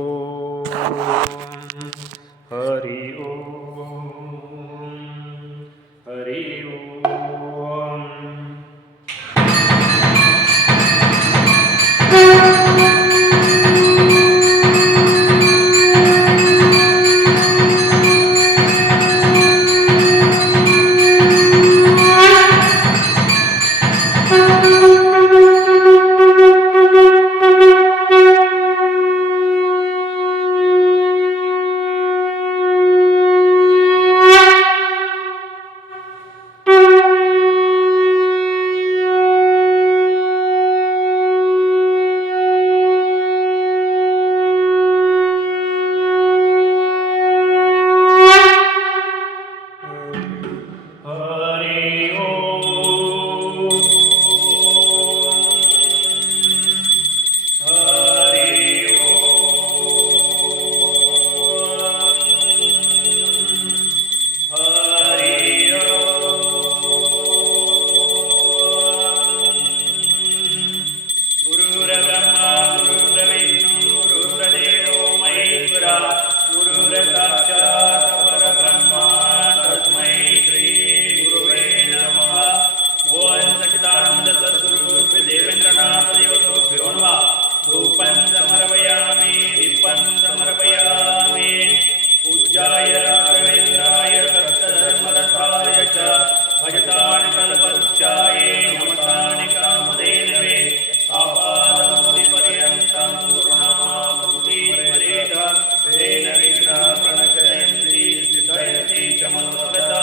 हरि ओम हरि ओम. हरि ओम हरि ओम हरि ओम. गुरुर्ब्रह्मा गुरुर्विष्णु गुरुर्देवो महेश्वरा गुरुर्साक्षात् परब्रह्म तस्मै श्री गुरुवे नमः. ओम सच्चिदानंद सद्गुरु श्री देवेंद्रनाथ देवतोभ्यो नमः. धूपं समर्पयामि दीपं समर्पयामि. पूज्याय राघवेन्द्राय सत्यधर्मरताय च भजतां कल्पवृक्षाय नमतां कामधेनवे. आपादमौलिपर्यन्तं गुरुनामाभूति स्मरेत् तेन विघ्नाः प्रणश्यन्ति सिद्धयन्ति च मनोरथा.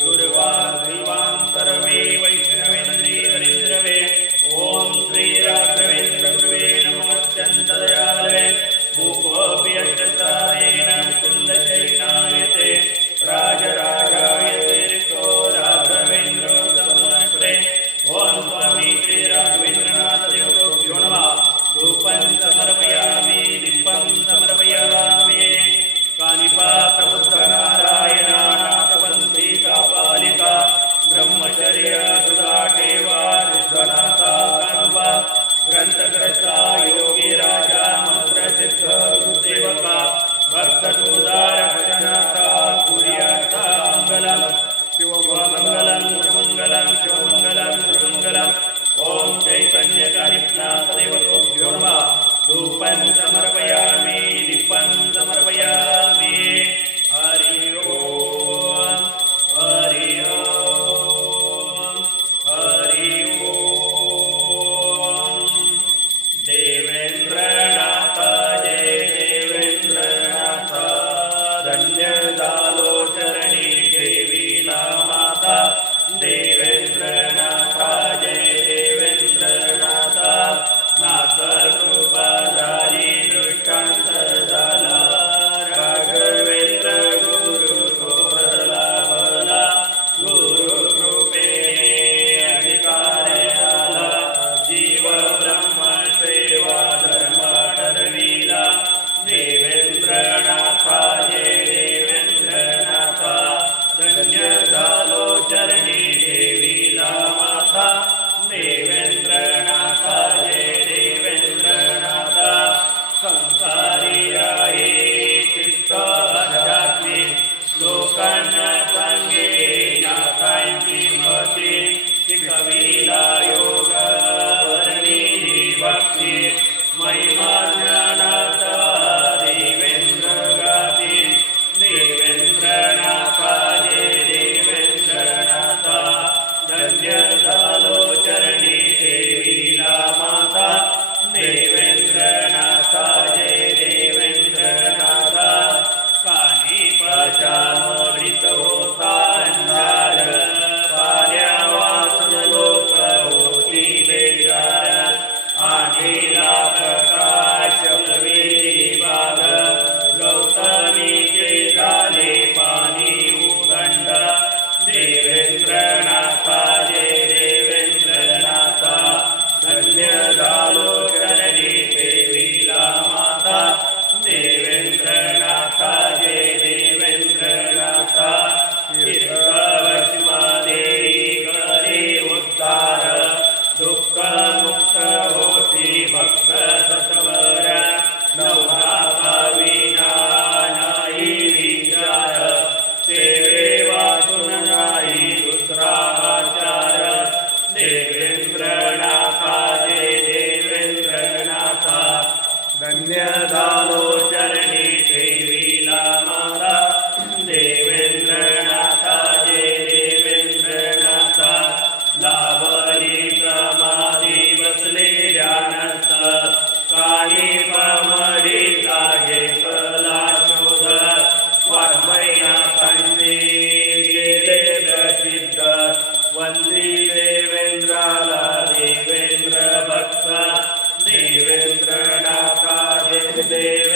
दुर्वाग्रीवां सर्वे वैष्णवेन्द्रियहरिन्द्रवे. ॐ श्री राघवेन्द्र गुरुवे नमः. अत्यन्तदयालवे मुकोऽपि अष्टसारेण कुन्दशयनायते राजराजायते रिक्तो राघवेन्द्रो तमस्ते. ॐ स्वामी श्री राघवेन्द्रनाथ देवतोभ्यो नमः. धूपं समर्पयामि दीपं समर्पयामि. कानिपाप्रबुद्धनारायणानाथपन्थी कापालिका ब्रह्मचर्य सुधाटेवा विश्वनाथा कान्वा ग्रंथकर्ता योगी राजा मंत्रसिद्ध गुरुसेवका भक्तदोदारक्षणाता कुर्याता मंगलम्. शिवमंगलं गुरुमंगलं शिवमंगलं गुरुमंगलम्. ओम चैतन्यकानिप्नाथ देवतोभ्यो नमः. धूपं समर्पयामि दीपं समर्पयामि. हरि ओम हरि ओम हरि ओम. देवेंद्रनाथ जय देवेंद्रनाथ. धन्य झालो चरणी देवीला माता. देवेंद्रनाथ जय देवेंद्रनाथ. नाथ कृपा झाली दृष्टांत झाला. धन्य झालो चरणी ठेविला माता देवेंद्रनाथा जय देवेंद्रनाथा लाभली समाधी बसले ध्यानस्थ काही पामडी जागे कला शोध वाङ्मयनाथांचे केले प्रसिद्ध वंदी देवेंद्राला देवेंद्र भक्त देवेंद्रनाथा जय देव